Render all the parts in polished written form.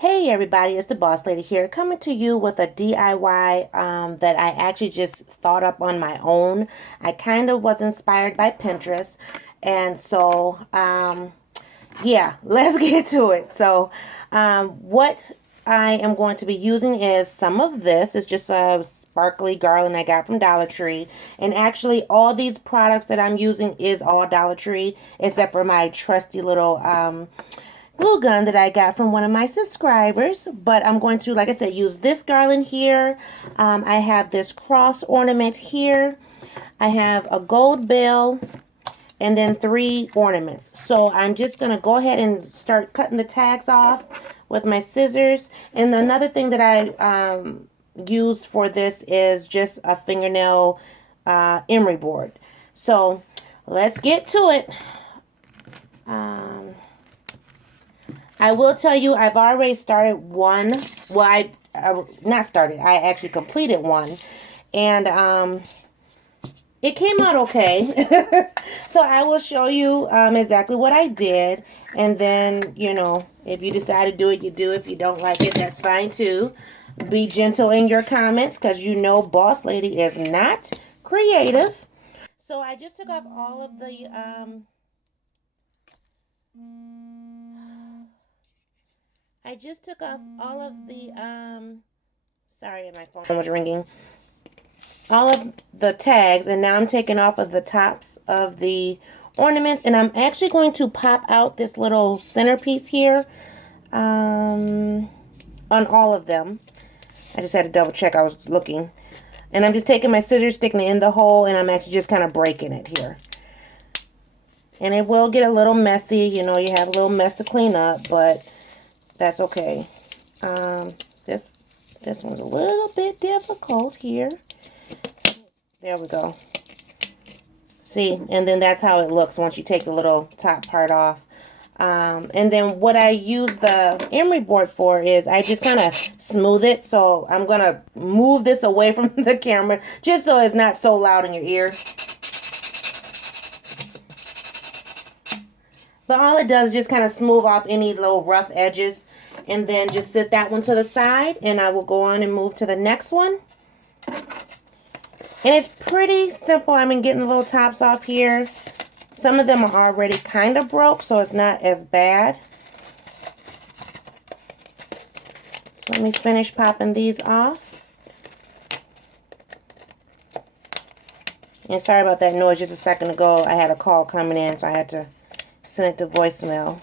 Hey everybody, it's the Boss Lady here, coming to you with a DIY that I actually just thought up on my own. I kind of was inspired by Pinterest, and so yeah, let's get to it. So, what I am going to be using is some of this. It's just a sparkly garland I got from Dollar Tree, and actually, all these products that I'm using is all Dollar Tree, except for my trusty little glue gun that I got from one of my subscribers. But I'm going to, like I said, use this garland here. I have this cross ornament here. I have a gold bell and then 3 ornaments. So I'm just going to go ahead and start cutting the tags off with my scissors. And another thing that I use for this is just a fingernail emery board. So let's get to it. I will tell you, I've already started one. Well, I not started. I actually completed one, and it came out okay. So I will show you exactly what I did, and then if you decide to do it, you do. If you don't like it, that's fine too. Be gentle in your comments, because Boss Lady is not creative. So I just took off all of the I just took off all of the sorry, my phone was ringing. All of the tags, and now I'm taking off of the tops of the ornaments, and I'm actually going to pop out this little centerpiece here on all of them. I just had to double check. I was looking, and I'm just taking my scissors, sticking it in the hole, and I'm actually just kind of breaking it here. And it will get a little messy. You have a little mess to clean up, but that's okay. This one's a little bit difficult here. So, there we go. See, and then that's how it looks once you take the little top part off. And then what I use the emery board for is I just kind of smooth it. So I'm going to move this away from the camera just so it's not so loud in your ear. But all it does is just kind of smooth off any little rough edges. And then just set that one to the side, and I will go on and move to the next one. And it's pretty simple. I mean, getting the little tops off here. Some of them are already kind of broke, so it's not as bad. So let me finish popping these off. And sorry about that noise. Just a second ago, I had a call coming in, so I had to send it to voicemail.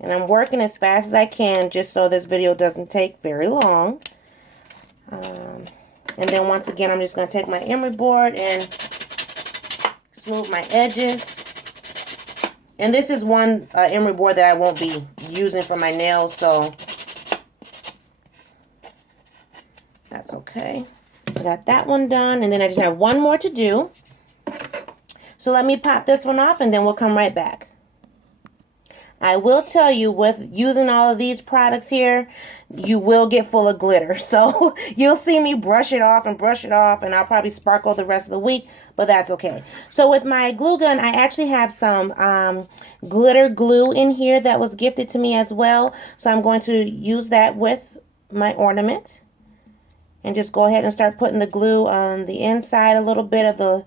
And I'm working as fast as I can just so this video doesn't take very long. And then once again, I'm just going to take my emery board and smooth my edges. And this is one emery board that I won't be using for my nails, so that's okay. I got that one done, and then I just have one more to do. So let me pop this one off, and then we'll come right back. I will tell you, with using all of these products here, you will get full of glitter. So you'll see me brush it off, and I'll probably sparkle the rest of the week, but that's okay. So with my glue gun, I actually have some glitter glue in here that was gifted to me as well. So I'm going to use that with my ornament. And just go ahead and start putting the glue on the inside, a little bit of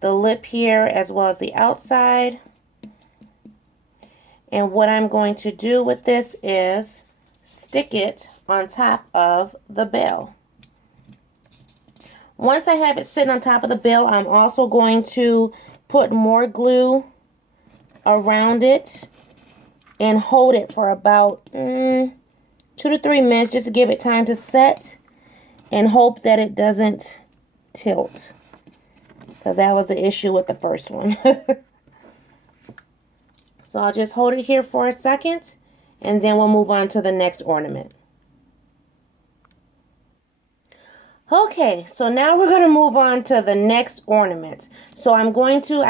the lip here, as well as the outside. And what I'm going to do with this is stick it on top of the bell. Once I have it sitting on top of the bell, I'm also going to put more glue around it and hold it for about 2 to 3 minutes just to give it time to set, and hope that it doesn't tilt, because that was the issue with the first one. So I'll just hold it here for a second, and then we'll move on to the next ornament. Okay, so now we're going to move on to the next ornament. So I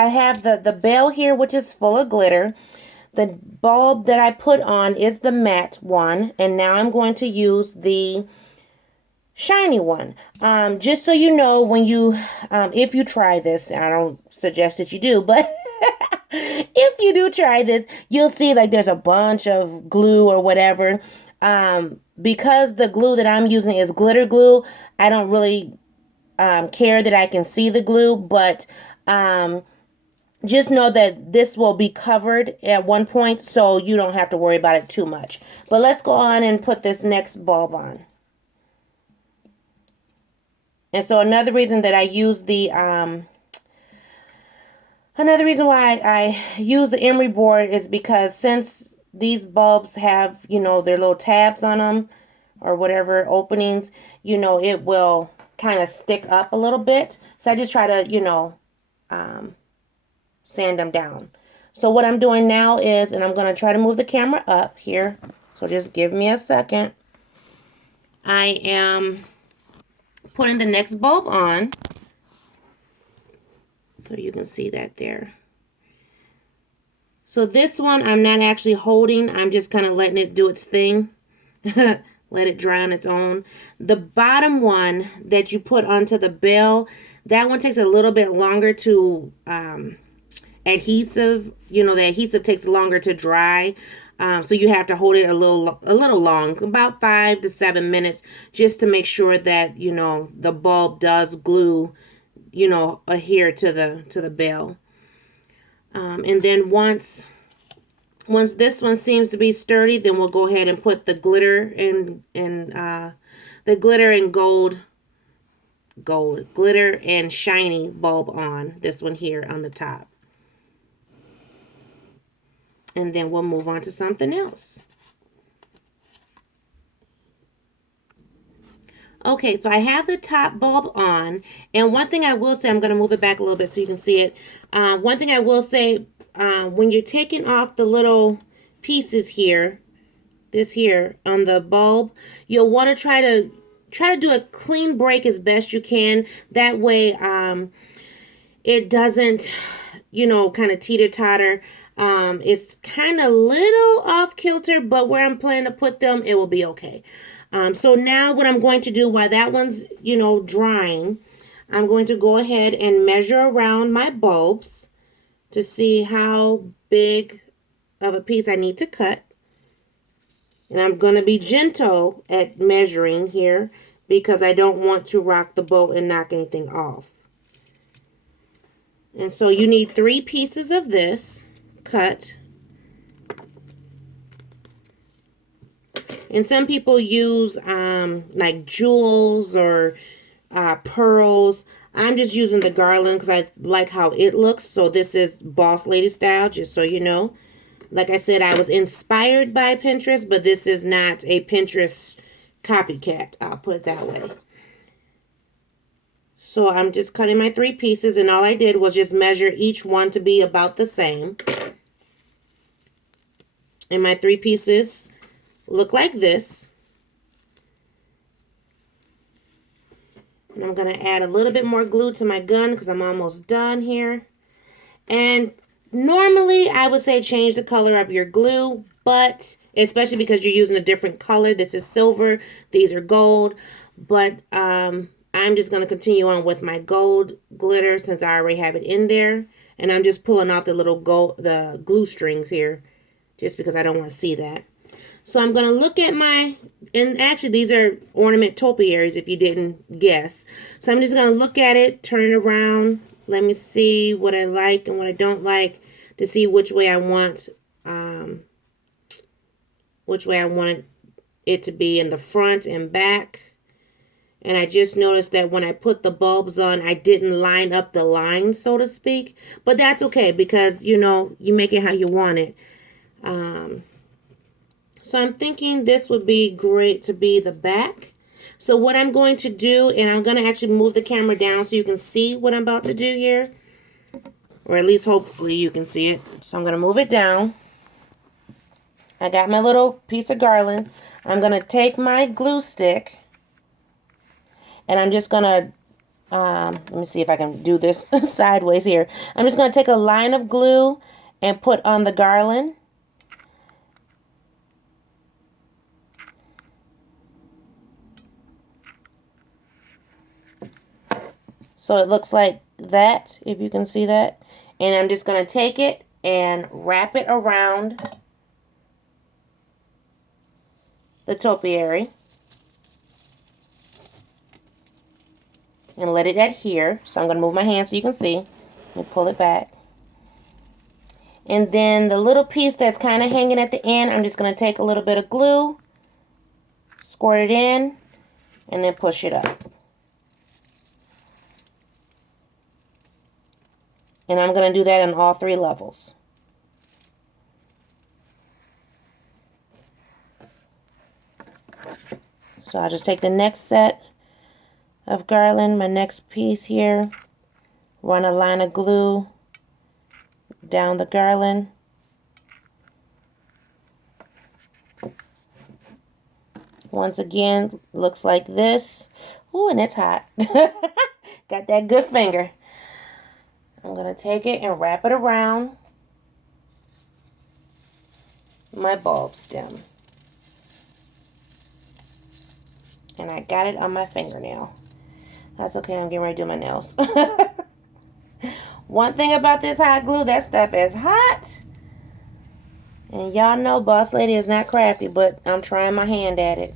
have the bell here, which is full of glitter. The bulb that I put on is the matte one, and now I'm going to use the shiny one. Just so you know, when if you try this, I don't suggest that you do, but If you do try this, you'll see like there's a bunch of glue or whatever. Because the glue that I'm using is glitter glue, I don't really care that I can see the glue, but um, just know that this will be covered at one point, so you don't have to worry about it too much. But let's go on and put this next bulb on. And so another reason why I use the emery board is because since these bulbs have, their little tabs on them or whatever openings, it will kind of stick up a little bit. So I just try to, sand them down. So what I'm doing now is, and I'm going to try to move the camera up here. So just give me a second. I am putting the next bulb on. So you can see that there. So this one I'm not actually holding. I'm just kind of letting it do its thing. Let it dry on its own. The bottom one that you put onto the bell, that one takes a little bit longer to adhesive. The adhesive takes longer to dry. So you have to hold it a little long, about 5 to 7 minutes, just to make sure that the bulb does glue, adhere to the bell. And then once this one seems to be sturdy, then we'll go ahead and put the glitter and the glitter and gold glitter and shiny bulb on, this one here on the top. And then we'll move on to something else. Okay, so I have the top bulb on, and one thing I will say, I'm going to move it back a little bit so you can see it. One thing I will say, when you're taking off the little pieces here, this here on the bulb, you'll want to try to do a clean break as best you can. That way, it doesn't, kind of teeter-totter. It's kind of little off kilter, but where I'm planning to put them, it will be okay. So now what I'm going to do while that one's, drying, I'm going to go ahead and measure around my bulbs to see how big of a piece I need to cut. And I'm going to be gentle at measuring here because I don't want to rock the boat and knock anything off. And so you need 3 pieces of this cut. And some people use like jewels or pearls. I'm just using the garland because I like how it looks. So this is Boss Lady style, just so you know. Like I said, I was inspired by Pinterest, but this is not a Pinterest copycat. I'll put it that way. So I'm just cutting my 3 pieces, and all I did was just measure each one to be about the same. And my 3 pieces look like this. And I'm going to add a little bit more glue to my gun because I'm almost done here. And normally I would say change the color of your glue, but especially because you're using a different color. This is silver, these are gold, but I'm just going to continue on with my gold glitter since I already have it in there. And I'm just pulling off the glue strings here just because I don't want to see that. So I'm going to look at and actually these are ornament topiaries if you didn't guess. So I'm just going to look at it, turn it around. Let me see what I like and what I don't like to see which way I want it to be in the front and back. And I just noticed that when I put the bulbs on, I didn't line up the lines, so to speak. But that's okay because, you make it how you want it. So I'm thinking this would be great to be the back. So what I'm going to do, and I'm going to actually move the camera down so you can see what I'm about to do here. Or at least hopefully you can see it. So I'm going to move it down. I got my little piece of garland. I'm going to take my glue stick. And I'm just going to, let me see if I can do this sideways here. I'm just going to take a line of glue and put on the garland. So it looks like that, if you can see that. And I'm just going to take it and wrap it around the topiary and let it adhere. So I'm going to move my hand so you can see. Let me pull it back. And then the little piece that's kind of hanging at the end, I'm just going to take a little bit of glue, squirt it in, and then push it up. And I'm going to do that on all 3 levels. So I'll just take the next set of garland, my next piece here, run a line of glue down the garland. Once again, looks like this. Ooh, and it's hot. Got that good finger. I'm going to take it and wrap it around my bulb stem. And I got it on my fingernail. That's okay, I'm getting ready to do my nails. One thing about this hot glue, that stuff is hot. And y'all know Boss Lady is not crafty, but I'm trying my hand at it.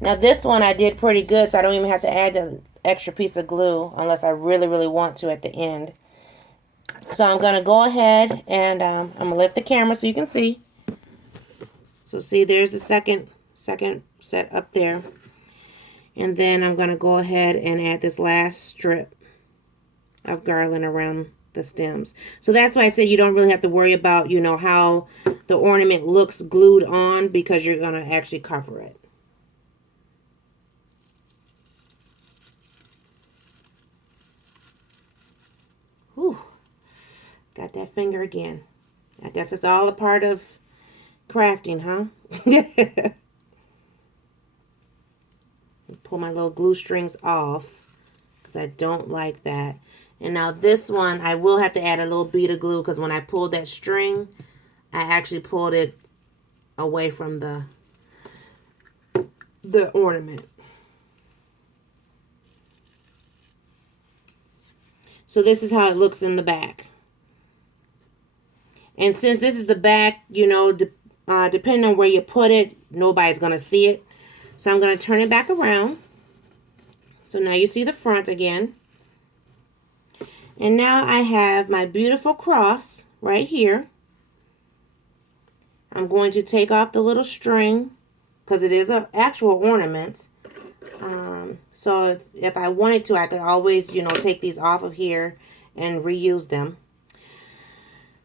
Now this one I did pretty good, so I don't even have to add the extra piece of glue unless I really, really want to at the end. So I'm going to go ahead and I'm going to lift the camera so you can see. So see, there's the second set up there. And then I'm going to go ahead and add this last strip of garland around the stems. So that's why I said you don't really have to worry about, you know, how the ornament looks glued on, because you're going to actually cover it. Whew. Got that finger again. I guess it's all a part of crafting, huh? Pull my little glue strings off because I don't like that. And now this one, I will have to add a little bead of glue because when I pulled that string, I actually pulled it away from the ornament. So this is how it looks in the back. And since this is the back, you know, depending on where you put it, nobody's going to see it. So I'm going to turn it back around. So now you see the front again. And now I have my beautiful cross right here. I'm going to take off the little string because it is an actual ornament. So if I wanted to, I could always, you know, take these off of here and reuse them.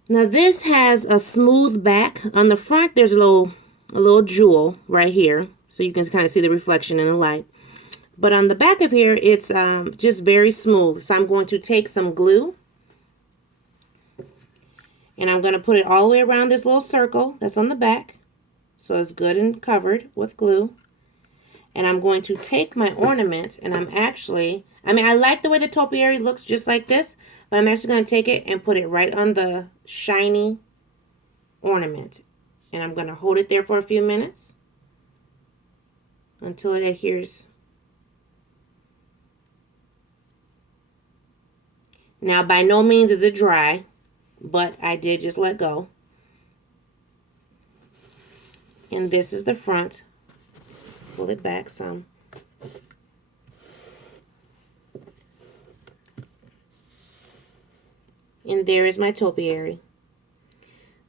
Now this has a smooth back. On the front, there's a little jewel right here. So you can kind of see the reflection in the light. But on the back of here, it's just very smooth. So I'm going to take some glue. And I'm going to put it all the way around this little circle that's on the back. So it's good and covered with glue. And I'm going to take my ornament and I'm actually, I like the way the topiary looks just like this. But I'm actually going to take it and put it right on the shiny ornament. And I'm going to hold it there for a few minutes until it adheres. Now, by no means is it dry, but I did just let go. And this is the front. Pull it back some. And there is my topiary.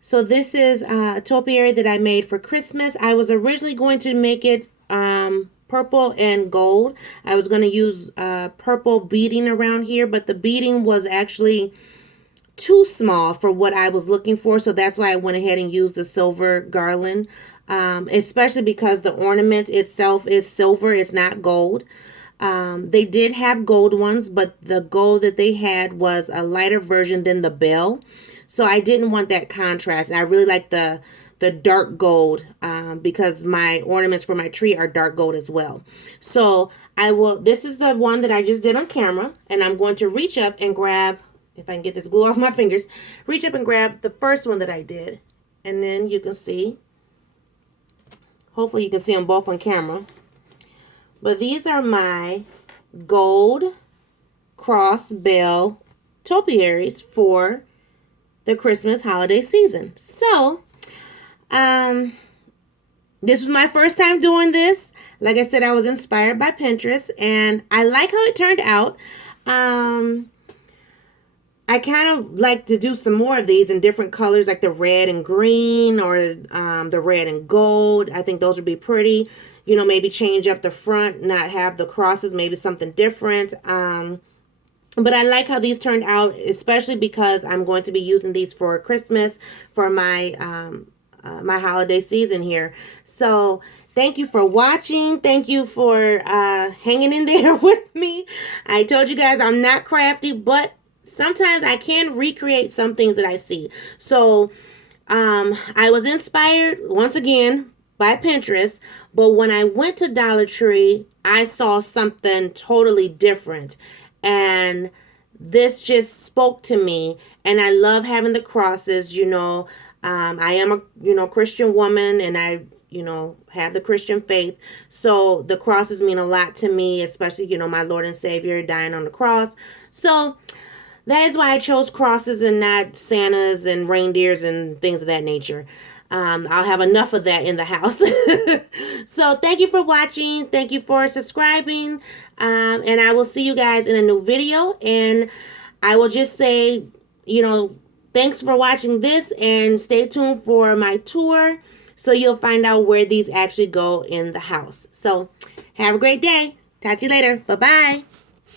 So this is a topiary that I made for Christmas. I was originally going to make it purple and gold. I was going to use purple beading around here, but the beading was actually too small for what I was looking for. So that's why I went ahead and used the silver garland, especially because the ornament itself is silver. It's not gold. They did have gold ones, but the gold that they had was a lighter version than the bell. So I didn't want that contrast. I really like the dark gold because my ornaments for my tree are dark gold as well. So this is the one that I just did on camera, and I'm going to reach up and grab, if I can get this glue off my fingers, reach up and grab the first one that I did. And then you can see, hopefully you can see them both on camera. But these are my gold cross bell topiaries for the Christmas holiday season. So, this was my first time doing this. Like I said, I was inspired by Pinterest, and I like how it turned out. I kind of like to do some more of these in different colors, like the red and green, or the red and gold. I think those would be pretty. You know, maybe change up the front, not have the crosses, maybe something different. But I like how these turned out, especially because I'm going to be using these for Christmas, for my my holiday season here. So thank you for watching. Thank you for hanging in there with me. I told you guys I'm not crafty, but sometimes I can recreate some things that I see. So I was inspired once again by Pinterest, but when I went to Dollar Tree, I saw something totally different. And this just spoke to me. And I love having the crosses, you know. I am a, you know, Christian woman, and I, you know, have the Christian faith. So the crosses mean a lot to me, especially, you know, my Lord and Savior dying on the cross. So that is why I chose crosses and not Santas and reindeers and things of that nature. I'll have enough of that in the house. So thank you for watching. Thank you for subscribing. And I will see you guys in a new video. And I will just say, you know, thanks for watching this, and stay tuned for my tour so you'll find out where these actually go in the house. So have a great day. Talk to you later. Bye-bye.